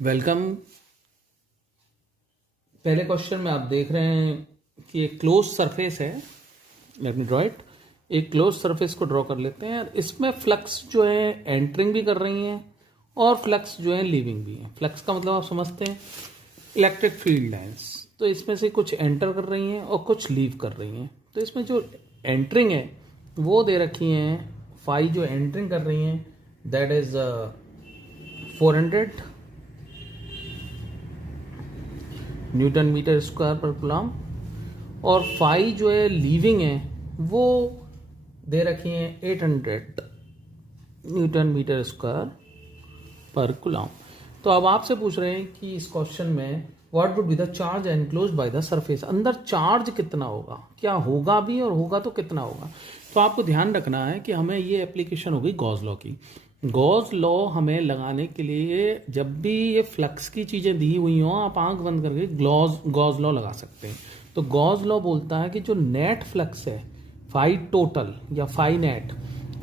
Welcome. पहले question में आप देख रहे हैं कि एक क्लोज सरफेस है। Let me draw it. एक क्लोज सरफेस को ड्रॉ कर लेते हैं। इसमें फ्लक्स जो है एंटरिंग भी कर रही हैं और फ्लक्स जो है लीविंग भी है। फ्लक्स का मतलब आप समझते हैं इलेक्ट्रिक फील्ड लाइंस। तो इसमें से कुछ एंटर कर रही हैं और कुछ लीव कर रही हैं। तो इसमें जो एंटरिंग है वो दे रखी हैं फाई, जो एंटरिंग कर रही हैं that is 400 newton metre square per coulomb, और फाई जो है लीविंग है वो दे रखी है 800 newton metre square per coulomb. तो अब आपसे पूछ रहे हैं कि इस क्वेश्चन में what would be the charge enclose by the surface. अंदर चार्ज कितना होगा, क्या होगा भी और होगा तो कितना होगा। तो आपको ध्यान रखना है कि हमें ये एप्लीकेशन होगी गॉस लॉ की। गॉस लॉ हमें लगाने के लिए जब भी ये फ्लक्स की चीज़ें दी हुई हों आप आंख बंद करके गॉस लॉ लगा सकते हैं। तो गॉस लॉ बोलता है कि जो नेट फ्लक्स है फाई टोटल या फाई नेट,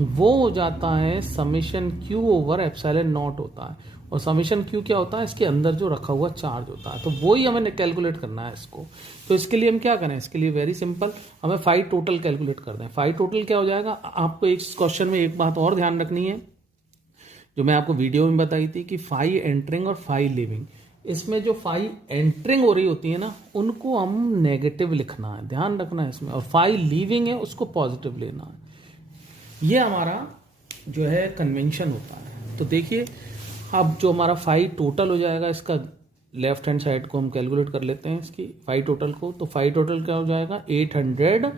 वो हो जाता है summation Q over epsilon not होता है। और समेशन क्यू क्या होता है, इसके अंदर जो रखा हुआ चार्ज होता है। तो वही हमें कैलकुलेट करना है इसको। तो इसके लिए हम क्या करें, इसके लिए वेरी सिंपल, हमें फाई टोटल कैलकुलेट कर दें। फाई टोटल क्या हो जाएगा, आपको एक क्वेश्चन में एक बात और ध्यान रखनी है जो मैं आपको वीडियो में बताई थी कि फाई एंटरिंग और फाई लिविंग। इसमें जो फाई एंटरिंग हो रही होती है ना, उनको हम नेगेटिव लिखना है, ध्यान रखना है इसमें। और फाई लीविंग है उसको पॉजिटिव लेना है। ये हमारा जो है कन्वेंशन होता है। तो देखिए अब जो हमारा फाई टोटल हो जाएगा, इसका लेफ्ट हैंड साइड को हम कैलकुलेट कर लेते हैं इसकी फाई टोटल को। तो फाई टोटल क्या हो जाएगा, 800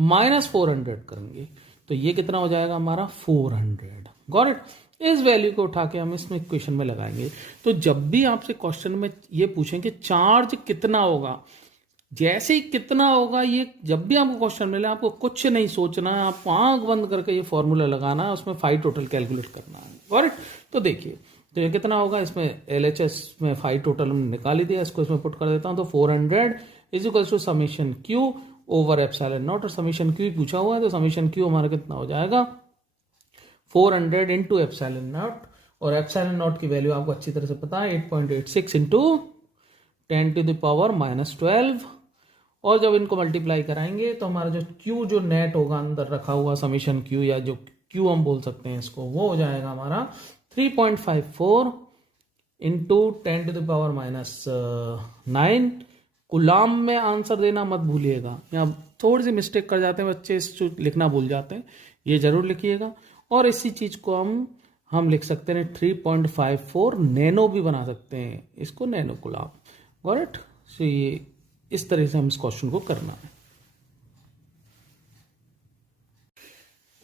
माइनस 400 करेंगे तो ये कितना हो जाएगा हमारा 400। Got it. इस वैल्यू को उठा के हम इसमें इक्वेशन में लगाएंगे। तो जब भी आपसे क्वेश्चन में ये पूछें कि चार्ज कितना होगा, जैसे ही कितना होगा, ये जब भी आपको क्वेश्चन मिले आपको कुछ नहीं सोचना है, आप आंख बंद करके ये फॉर्मूला लगाना है, उसमें फाई टोटल कैलकुलेट करना है। Got it. तो देखिए तो ये कितना होगा, इसमें LHS में फाई टोटल हमने निकाल ही दिया, इसको इसमें पुट कर देता हूं। तो 400 is equal to summation q over epsilon not, और समीशन क्यू पूछा हुआ है तो समीशन क्यू हमारा कितना हो जाएगा 400 इंटू एप्सिलॉन नॉट। और एप्सिलॉन नॉट की वैल्यू आपको अच्छी तरह से पता है 8.86 इंटू 10 टू द पावर -12। और जब इनको मल्टीप्लाई कराएंगे तो हमारा जो क्यू जो नेट होगा अंदर रखा हुआ समीशन क्यू, या जो क्यू हम बोल सकते हैं इसको, वो हो जाएगा हमारा 3.54 into 10 to the power -9 coulomb में। आंसर देना मत भूलिएगा, यहाँ थोड़ी सी मिस्टेक कर जाते हैं बच्चे, इस लिखना भूल जाते हैं, ये जरूर लिखिएगा। और इसी चीज को हम लिख सकते हैं 3.54 नैनो भी बना सकते हैं इसको, nano coulomb. Got it. So ये इस तरह से हम इस क्वेश्चन को करना है।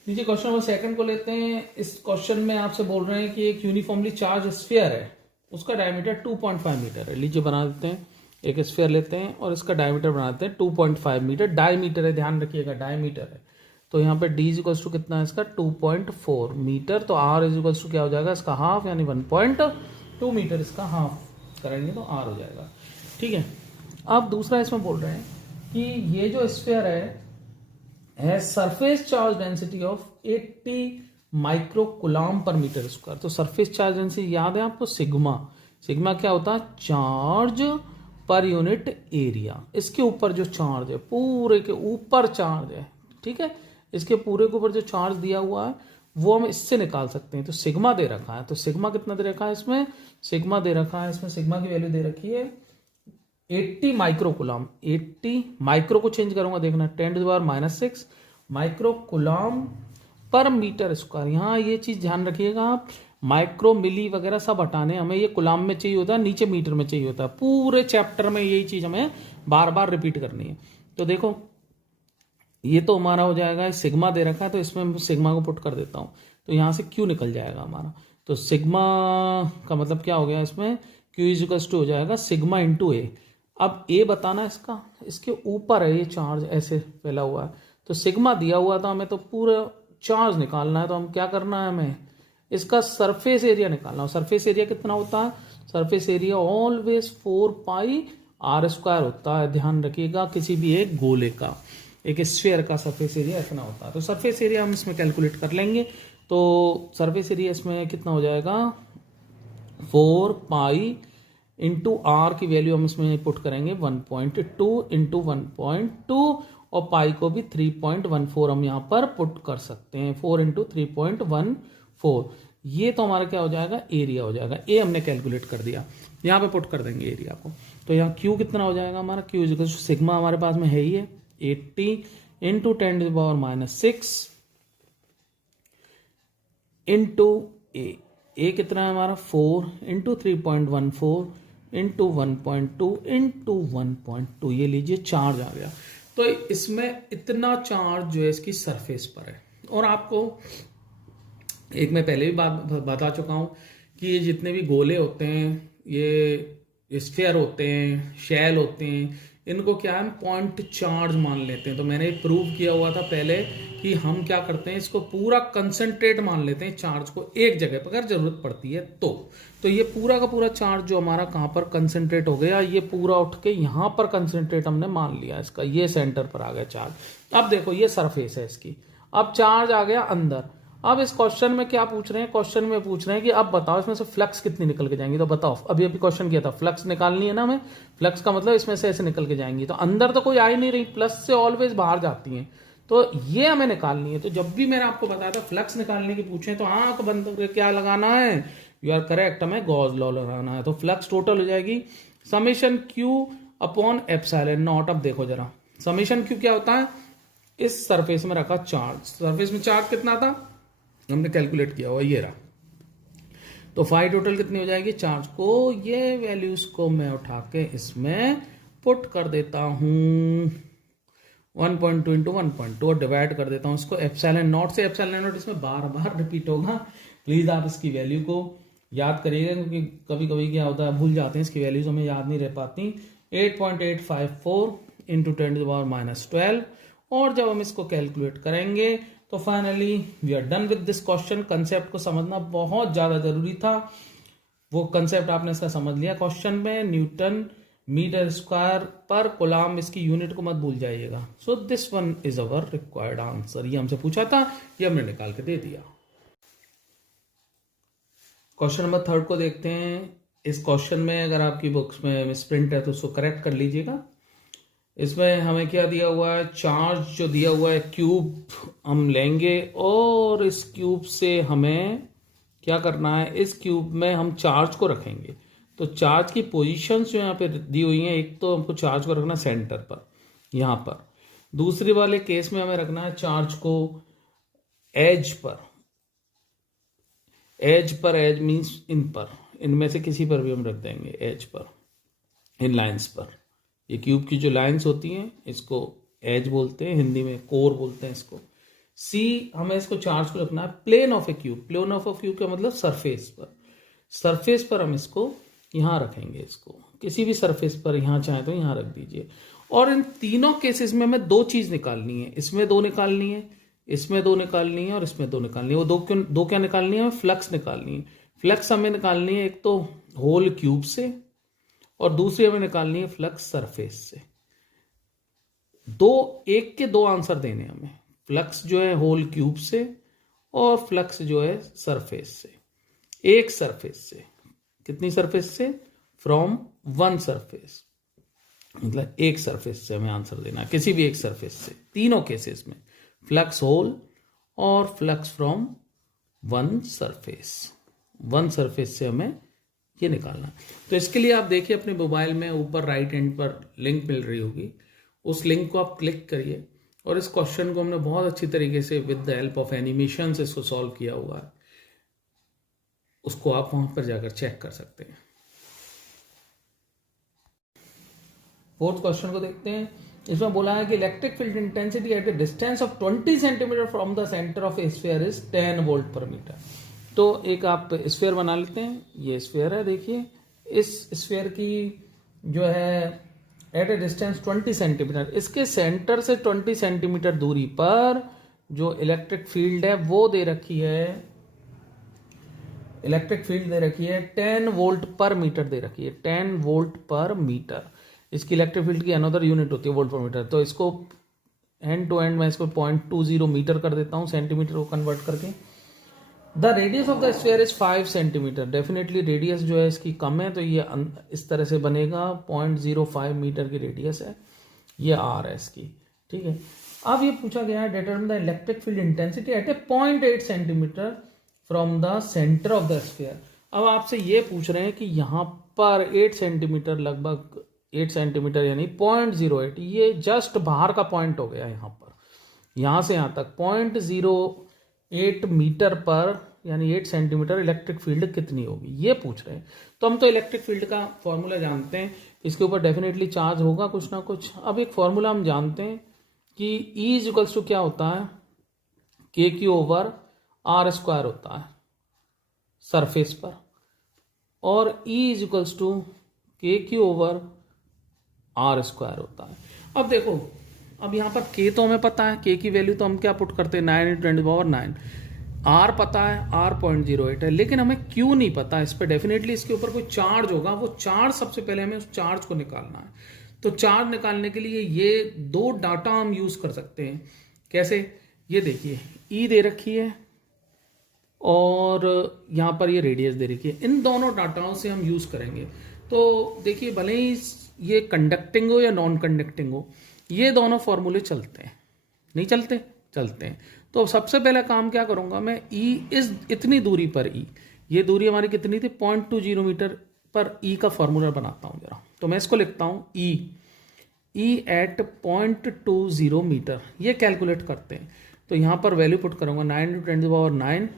नीचे क्वेश्चन नंबर 2 को लेते हैं। इस क्वेश्चन में आपसे बोल रहे हैं कि एक यूनिफॉर्मली चार्ज स्फीयर है, उसका डायमीटर 2.5 मीटर है। लीजिए बना देते हैं, एक स्फीयर लेते हैं और इसका डायमीटर बनाते हैं 2.5 मीटर। डायमीटर है, ध्यान रखिएगा डायमीटर है। तो यहाँ पे d इक्वल्स टू कितना है इसका 2.4 मीटर। तो r इक्वल्स टू क्या हो जाएगा इसका हाफ, यानी 1.2 मीटर इसका हाफ करेंगे तो r हो जाएगा। ठीक है। अब दूसरा इसमें बोल रहे हैं कि ये जो स्फीयर है surface charge density of 80 micro coulomb per metre square. तो सरफेस चार्ज डेंसिटी याद है आपको, सिग्मा। सिग्मा क्या होता है, चार्ज पर यूनिट एरिया। इसके ऊपर जो चार्ज है, पूरे के ऊपर चार्ज है, ठीक है, इसके पूरे के ऊपर जो चार्ज दिया हुआ है वो हम इससे निकाल सकते हैं। तो सिग्मा दे रखा है, तो सिग्मा कितना दे रखा है इसमें, सिग्मा दे रखा है इसमें, सिग्मा की वैल्यू दे रखी है 80 माइक्रो कूलम। 80 माइक्रो को चेंज करूंगा, देखना 10 to the power -6 micro coulomb per metre square. यहाँ ये चीज ध्यान रखिएगा आप, माइक्रो मिली वगैरह सब हटाने, हमें ये कूलम में चाहिए होता है, नीचे मीटर में चाहिए होता है। पूरे चैप्टर में यही चीज हमें बार बार रिपीट करनी है। तो देखो ये तो हमारा हो जाएगा, सिग्मा दे रखा है तो इसमें सिग्मा को पुट कर देता हूं, तो यहां से क्यू निकल जाएगा हमारा। तो सिग्मा का मतलब क्या हो गया, इसमें क्यू इक्वल्स टू हो जाएगा सिग्मा इंटू ए। अब ए बताना इसका, इसके ऊपर है ये चार्ज ऐसे फैला हुआ है, तो सिग्मा दिया हुआ था हमें, तो पूरा चार्ज निकालना है। तो हम क्या करना है, हमें इसका सरफेस एरिया निकालना है। सरफेस एरिया कितना होता है, सरफेस एरिया ऑलवेज 4πr² होता है। ध्यान रखिएगा, किसी भी एक गोले का, एक स्फीयर का सरफेस एरिया इतना होता है। तो सरफेस एरिया हम इसमें कैलकुलेट कर लेंगे। तो सरफेस एरिया इसमें कितना हो जाएगा 4πr² इंटू आर की वैल्यू हम इसमें पुट करेंगे 1.2 इंटू 1.2 और पाई को भी 3.14 हम यहाँ पर पुट कर सकते हैं, 4 इंटू 3.14। ये तो हमारा क्या हो जाएगा, एरिया हो जाएगा। ए हमने कैलकुलेट कर दिया, यहाँ पे पुट कर देंगे एरिया को। तो यहाँ क्यू कितना हो जाएगा हमारा, क्यू इज सिग्मा हमारे पास में है ही है 80 इंटू 10⁻⁶ इंटू ए कितना है हमारा 4 इंटू 3.14 इंटू 1.2 इंटू 1.2, ये लीजिए चार्ज आ गया। तो इसमें इतना चार्ज जो है इसकी सरफेस पर है। और आपको एक मैं पहले भी बात बता चुका हूं कि ये जितने भी गोले होते हैं, ये स्फीयर होते हैं, शेल होते हैं, इनको क्या है, पॉइंट चार्ज मान लेते हैं। तो मैंने प्रूव किया हुआ था पहले कि हम क्या करते हैं, इसको पूरा कंसंट्रेट मान लेते हैं चार्ज को एक जगह पर अगर जरूरत पड़ती है तो ये पूरा का पूरा चार्ज जो हमारा कहाँ पर कंसंट्रेट हो गया, ये पूरा उठ के यहाँ पर कंसंट्रेट हमने मान लिया इसका, ये सेंटर पर आ गया चार्ज। अब देखो ये सरफेस है इसकी, अब चार्ज आ गया अंदर। अब इस क्वेश्चन में क्या पूछ रहे हैं, क्वेश्चन में पूछ रहे हैं कि अब बताओ इसमें से फ्लक्स कितनी निकल के जाएंगी। तो बताओ, अभी क्वेश्चन किया था फ्लक्स निकालनी है ना हमें, फ्लक्स का मतलब इसमें से ऐसे निकल के जाएंगी। तो अंदर तो कोई आ ही नहीं रही, प्लस से ऑलवेज बाहर जाती हैं, तो ये हमें निकालनी है। तो जब भी मैंने आपको बताया था फ्लक्स निकालने की पूछे तो आंख बंद करके क्या लगाना है, यू आर करेक्ट, हमें गॉस लॉ लगाना है। तो फ्लक्स टोटल हो जाएगी summation Q upon epsilon not. अब देखो जरा, समेशन क्यू क्या होता है, इस सरफेस में रखा चार्ज, सरफेस में चार्ज कितना था हमने कैलकुलेट किया हुआ, ये रहा। तो फाई टोटल कितनी हो जाएगी चार्ज को, ये वैल्यूज को मैं उठा के इसमें पुट कर देता हूं 1.2 इंटू 1.2 और डिवाइड कर देता हूं इसको एप्सिलॉन नॉट से। एप्सिलॉन नॉट इसमें बार बार रिपीट होगा, प्लीज आप इसकी वैल्यू को याद करिएगा, क्योंकि कभी कभी क्या होता है भूल जाते हैं, इसकी वैल्यूज हमें याद नहीं रह पाती। 8.854 इंटू 10⁻12। और जब हम इसको कैलकुलेट करेंगे तो finally we are done with this question. Concept को समझना बहुत ज्यादा जरूरी था, वो कंसेप्ट आपने इसका समझ लिया क्वेश्चन में। न्यूटन मीटर स्क्वायर पर कूलम्ब, इसकी यूनिट को मत भूल जाइएगा। So this one is our required answer. ये हमसे पूछा था, ये हमने निकाल के दे दिया। क्वेश्चन नंबर 3 को देखते हैं। इस क्वेश्चन में अगर आपकी बुक्स में मिसप्रिंट है तो उसको करेक्ट कर लीजिएगा। इसमें हमें क्या दिया हुआ है, चार्ज जो दिया हुआ है क्यूब हम लेंगे और इस क्यूब से हमें क्या करना है, इस क्यूब में हम चार्ज को रखेंगे। तो चार्ज की पोजीशंस जो यहाँ पे दी हुई हैं, एक तो हमको चार्ज को रखना सेंटर पर यहाँ पर, दूसरे वाले केस में हमें रखना है चार्ज को as per. As means in पर, इनमें से किसी पर भी हम रख देंगे एज पर, इन लाइंस पर। ये क्यूब की जो लाइंस होती हैं इसको एज बोलते हैं, हिंदी में कोर बोलते हैं इसको। सी हमें इसको चार्ज को रखना है plane of a cube. Plane of a cube का मतलब सरफेस पर, सरफेस पर हम इसको यहाँ रखेंगे, इसको किसी भी सरफेस पर यहाँ चाहे तो यहाँ रख दीजिए। और इन तीनों केसेस में हमें दो चीज निकालनी है, इसमें दो निकालनी है, इसमें दो निकालनी है और इसमें दो निकालनी है। वो दो क्या निकालनी है, हमें फ्लक्स निकालनी है। फ्लक्स हमें निकालनी है एक तो होल क्यूब से और दूसरी हमें निकालनी है फ्लक्स सरफेस से। एक के दो आंसर देने हमें, फ्लक्स जो है होल क्यूब से और फ्लक्स जो है सरफेस से। एक सरफेस से, कितनी सरफेस से, फ्रॉम वन सरफेस, मतलब एक सरफेस से हमें आंसर देना है, किसी भी एक सरफेस से। तीनों केसेस में फ्लक्स होल और फ्लक्स फ्रॉम वन सरफेस से हमें ये निकालना है। तो इसके लिए आप देखिए अपने मोबाइल में ऊपर राइट हैंड पर लिंक मिल रही होगी, उस लिंक को आप क्लिक करिए और इस क्वेश्चन को हमने बहुत अच्छी तरीके से with the help of animation से इसको सॉल्व किया हुआ है, उसको आप वहां पर जाकर चेक कर सकते हैं। 4th क्वेश्चन को देखते हैं। इसमें बोला है कि electric field intensity at A distance of 20 centimetre from the centre of A sphere is 10 volt पर मीटर। तो एक आप स्फीयर बना लेते हैं, ये स्फीयर है, देखिए इस स्फीयर की जो है एट ए डिस्टेंस 20 सेंटीमीटर, इसके सेंटर से 20 सेंटीमीटर दूरी पर जो इलेक्ट्रिक फील्ड है वो दे रखी है, इलेक्ट्रिक फील्ड दे रखी है 10 वोल्ट पर मीटर दे रखी है, 10 वोल्ट पर मीटर। इसकी इलेक्ट्रिक फील्ड की अनदर यूनिट होती है वोल्ट पर मीटर। तो इसको एंड टू एंड मैं इसको 0.20 मीटर कर देता हूं, सेंटीमीटर को कन्वर्ट करके। The radius of the sphere is 5 centimetre. Definitely radius जो है इसकी कम है, तो ये इस तरह से बनेगा, 0.05 मीटर की रेडियस है, ये आर है इसकी, ठीक है। अब ये पूछा गया है determine the electric field intensity at A 0.8 centimetre from the centre of the sphere. अब आपसे ये पूछ रहे हैं कि यहाँ पर 8 सेंटीमीटर, लगभग 8 सेंटीमीटर यानी 0.08, ये जस्ट बाहर का पॉइंट हो गया यहाँ पर, यहाँ से यहाँ तक 0.08 मीटर पर यानी 8 सेंटीमीटर इलेक्ट्रिक फील्ड कितनी होगी, ये पूछ रहे हैं। तो हम तो इलेक्ट्रिक फील्ड का फॉर्मूला जानते हैं, इसके ऊपर डेफिनेटली चार्ज होगा कुछ ना कुछ। अब एक फॉर्मूला हम जानते हैं कि E इज इक्वल्स टू क्या होता है, KQ ओवर R स्क्वायर होता है सरफेस पर, और E is equals to KQ over R square होता है। अब देखो, अब यहाँ पर K तो हमें पता है, K की वैल्यू तो हम क्या पुट करते हैं, 9 × 10⁻⁹। R पता है, R 0.08 है, लेकिन हमें Q नहीं पता। इस पर डेफिनेटली इसके ऊपर कोई चार्ज होगा, वो चार्ज सबसे पहले हमें उस चार्ज को निकालना है। तो चार्ज निकालने के लिए ये दो डाटा हम यूज कर सकते हैं। कैसे, ये देखिए E दे रखी है और यहाँ पर ये रेडियस दे रखी है, इन दोनों डाटाओं से हम यूज करेंगे। तो देखिए, भले ही ये कंडक्टिंग हो या नॉन कंडक्टिंग हो, ये दोनों फॉर्मूले चलते हैं, नहीं चलते, चलते हैं। तो सबसे पहला काम क्या करूंगा मैं, E इस इतनी दूरी पर E, ये दूरी हमारी कितनी थी 0.20 मीटर पर E का फॉर्मूला बनाता हूं जरा। तो मैं इसको लिखता हूं E एट 0.20 मीटर, ये कैलकुलेट करते हैं। तो यहां पर वैल्यू पुट करूंगा 9 × 10⁻⁹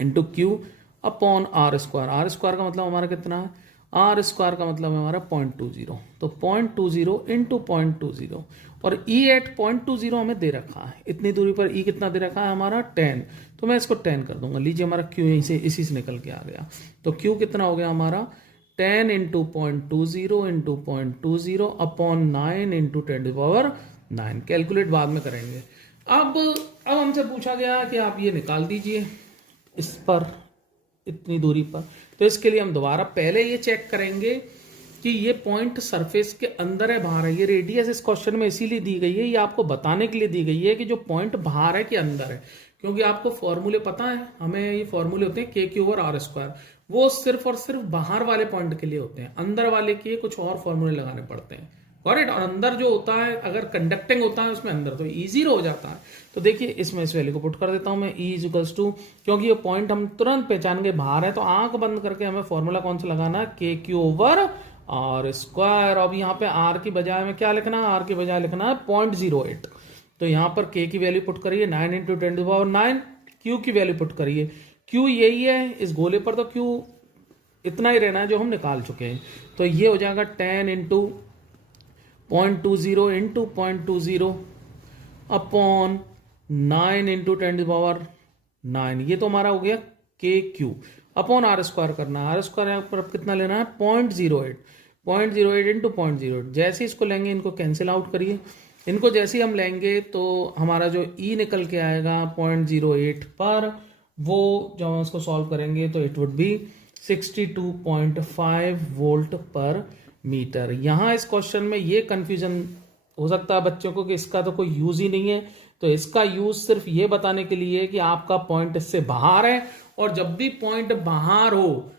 into Q upon R square. R square का मतलब हमारा कितना है, R स्क्वायर का मतलब है हमारा 0.20, तो 0.20 इंटू 0.20, और E एट 0.20 हमें दे रखा है, इतनी दूरी पर E कितना दे रखा है हमारा 10, तो मैं इसको 10 कर दूंगा। लीजिए हमारा Q यहीं से इसी से निकल के आ गया, तो Q कितना हो गया हमारा 10 into 0.20 into 0.20 upon 9 into 10⁹। Calculate बाद में करेंगे। अब हमसे पूछा गया कि आप ये निकाल दीजिए इस पर, इतनी दूरी पर। तो इसके लिए हम दोबारा पहले ये चेक करेंगे कि ये पॉइंट सरफेस के अंदर है बाहर है। ये रेडियस इस क्वेश्चन में इसीलिए दी गई है, ये आपको बताने के लिए दी गई है कि जो पॉइंट बाहर है कि अंदर है, क्योंकि आपको फॉर्मूले पता है, हमें ये फॉर्मूले होते हैं KQ ओवर R स्क्वायर, वो सिर्फ और सिर्फ बाहर वाले पॉइंट के लिए होते हैं, अंदर वाले के कुछ और फॉर्मूले लगाने पड़ते हैं, करेक्ट। और अंदर जो होता है, अगर कंडक्टिंग होता है उसमें अंदर, तो इजी हो जाता है। तो देखिए इसमें इस वैल्यू को पुट कर देता हूं मैं, E इज इक्वल्स टू, क्योंकि ये पॉइंट हम तुरंत पहचान के बाहर है, तो आंख बंद करके हमें फॉर्मूला कौन सा लगाना है, KQ ओवर R स्क्वायर। अब यहाँ पे R की बजाय हमें क्या लिखना है, R की बजाय लिखना है 0.08। तो यहाँ पर K की वैल्यू पुट करिए 9 इंटू 10⁻⁹, Q की वैल्यू पुट करिए, Q यही है इस गोले पर, तो Q इतना ही रहना है जो हम निकाल चुके हैं। तो ये हो जाएगा 10 इंटू 0.20 इंटू 0.20 अपॉन 9 इंटू 10⁻⁹, ये तो हमारा हो गया KQ अपॉन R स्क्वायर करना है। R स्क्वायर यहाँ पर कितना लेना है 0.08 इंटू 0.08। जैसे इसको लेंगे, इनको कैंसिल आउट करिए, इनको जैसे ही हम लेंगे तो हमारा जो E निकल के आएगा 0.08 पर, वो जब हम इसको सॉल्व करेंगे तो इट वुड बी 62.5 वोल्ट पर मीटर। यहां इस क्वेश्चन में ये कंफ्यूजन हो सकता है बच्चों को कि इसका तो कोई यूज ही नहीं है, तो इसका यूज सिर्फ ये बताने के लिए कि आपका पॉइंट इससे बाहर है, और जब भी पॉइंट बाहर हो,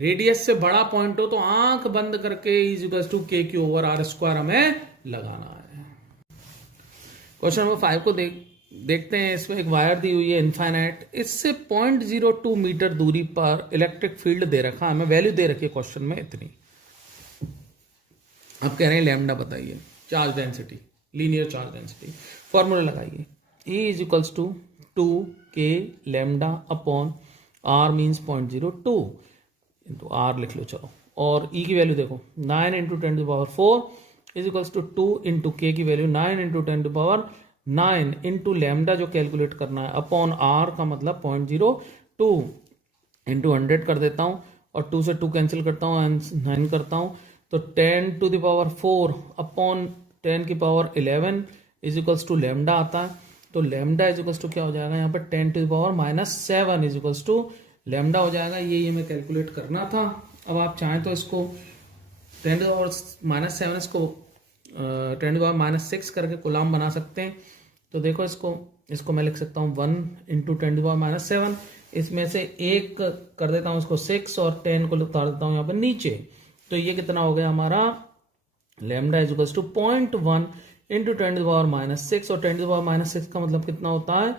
रेडियस से बड़ा पॉइंट हो, तो आंख बंद करके is equals to KQ over R square हमें लगाना है। क्वेश्चन नंबर 5 को देखते हैं। इसमें एक वायर दी हुई है इनफाइनाइट, इससे 0.02 मीटर दूरी पर इलेक्ट्रिक फील्ड दे रखा है, हमें वैल्यू दे रखी है क्वेश्चन में इतनी। अब कह रहे हैं लैम्डा बताइए, charge density, linear charge density. Formula लगाइए, E is equals to 2K lambda upon R means 0.02 into R लिख लो चलो, और E की वैल्यू देखो 9 into 10⁻⁴ is equals to 2 into K की वैल्यू 9 इंटू 10⁻⁹ इंटू लैम्डा जो कैलकुलेट करना है अपॉन R का मतलब 0.02 इंटू 100 कर देता हूँ, और 2 से 2 कैंसिल करता हूँ, 9 करता हूँ, तो 10⁴ upon 10⁻11 is equals to lambda आता है। तो लैम्डा इज इक्वल्स टू क्या हो जाएगा यहाँ पर 10⁻⁻7 इज इक्वल्स टू लैम्डा हो जाएगा। ये हमें कैलकुलेट करना था। अब आप चाहें तो इसको 10⁻7 इसको 10⁻6 करके कूलाम बना सकते हैं। तो देखो इसको मैं लिख सकता हूँ 1 इंटू 10⁻7 इसमें से एक कर देता हूं इसको 6 और 10 को उतार देता हूं यहाँ पर नीचे। तो ये कितना हो गया हमारा, lambda is equal to 0.1 into 10⁻⁻6 और 10⁻⁻6 का मतलब कितना होता है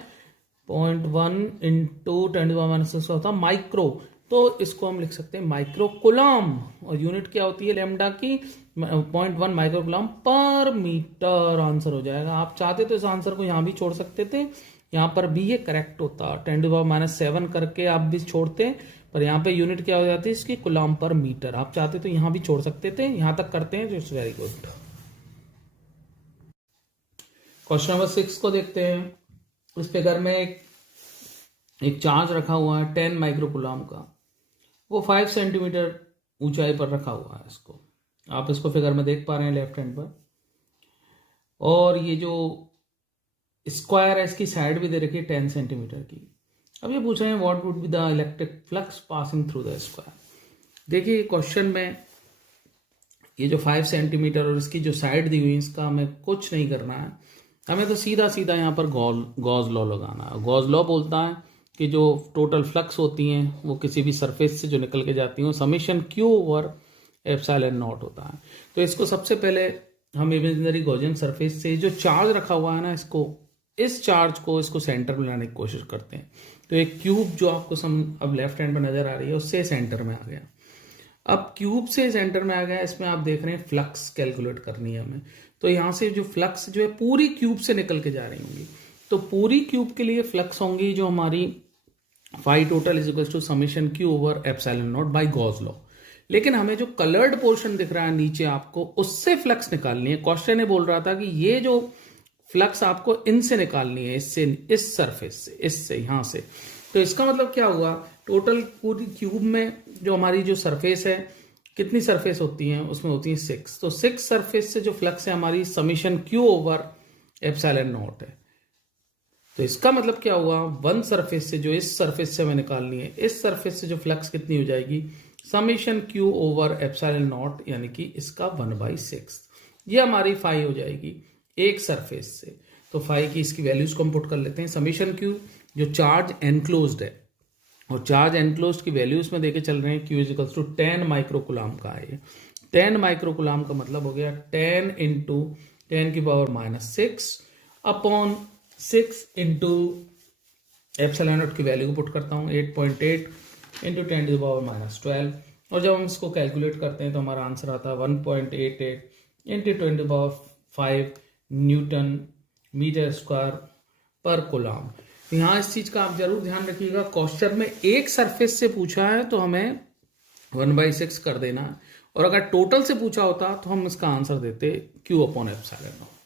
0.1 इंटू 10⁻⁻6 होता है माइक्रो। तो इसको हम लिख सकते हैं माइक्रो कूलम और यूनिट क्या होती है लैम्डा की 0.1 micro coulomb per metre. Answer हो जाएगा। आप चाहते तो इस आंसर को यहां भी छोड़ सकते थे, यहां पर भी ये करेक्ट होता 10⁻⁻7 करके आप भी छोड़ते, पर यहाँ पे यूनिट क्या हो जाती है इसकी कूलम पर मीटर। आप चाहते तो यहां भी छोड़ सकते थे, यहां तक करते हैं, जो it's very good. Question number 6 को देखते हैं। इस फिगर में एक चार्ज रखा हुआ है 10 माइक्रोकूलम का, वो 5 सेंटीमीटर ऊंचाई पर रखा हुआ है। इसको आप इसको फिगर में देख पा रहे हैं लेफ्ट हैंड पर, और ये जो स्क्वायर है इसकी साइड भी दे रखी है 10 सेंटीमीटर की। अब ये पूछ रहे हैं what would be the electric flux passing through the square. देखिए क्वेश्चन में ये जो 5 सेंटीमीटर और इसकी जो साइड दी हुई है इसका हमें कुछ नहीं करना है, हमें तो सीधा सीधा यहाँ पर गॉस लॉ लगाना है। गॉस लॉ बोलता है कि जो टोटल फ्लक्स होती हैं वो किसी भी सरफेस से जो निकल के जाती हैं वो summation Q over epsilon not होता है। तो इसको सबसे पहले हम इमेजिनरी गॉसियन सरफेस से जो चार्ज रखा हुआ है ना, इस चार्ज को इसको सेंटर में लाने की कोशिश करते हैं। तो एक क्यूब जो आपको अब लेफ्ट हैंड पर नजर आ रही है उससे सेंटर में आ गया। अब क्यूब से सेंटर में आ गया, इसमें आप देख रहे हैं फ्लक्स कैलकुलेट करनी है हमें। तो यहां से जो फ्लक्स जो है पूरी क्यूब से निकल के जा रही होंगी, तो पूरी क्यूब के लिए फ्लक्स होंगी जो हमारी phi total is equal to summation Q over epsilon naught by Gauss law. लेकिन हमें जो कलर्ड पोर्शन दिख रहा है नीचे आपको, उससे फ्लक्स निकालनी है। क्वेश्चन ये बोल रहा था कि ये जो फ्लक्स आपको इनसे निकालनी है, इससे, इस सरफेस से, इससे, यहां से। तो इसका मतलब क्या हुआ, टोटल पूरी क्यूब में जो हमारी जो सरफेस है, कितनी सरफेस होती हैं उसमें होती है 6। तो 6 सरफेस से जो फ्लक्स है हमारी summation Q over epsilon not है। तो इसका मतलब क्या हुआ, 1 सरफेस से जो इस सरफेस से हमें निकालनी है, इस सरफेस से जो फ्लक्स कितनी हो जाएगी summation Q over epsilon not, यानी कि इसका 1/6। ये हमारी फाई हो जाएगी एक सरफेस से। तो फाई की इसकी वैल्यूज को हम पुट कर लेते हैं। समेशन क्यू जो चार्ज एनक्लोज्ड है, और चार्ज एनक्लोज्ड की वैल्यूज में देके चल रहे हैं Q is equal to 10 microcoulomb का है। 10 माइक्रोकूलम का मतलब हो गया 10 into 10⁻⁻6 upon 6 into epsilon naught की वैल्यू को पुट करता हूँ 8.8 इंटू 10⁻12। और जब हम इसको कैलकुलेट करते हैं तो हमारा आंसर आता है 1.88 into 10⁵ Newton metre square per coulomb. यहाँ इस चीज का आप जरूर ध्यान रखिएगा, क्वेश्चन में एक सरफेस से पूछा है तो हमें 1/6 कर देना, और अगर टोटल से पूछा होता तो हम इसका आंसर देते Q/एप्सिलॉन नॉट।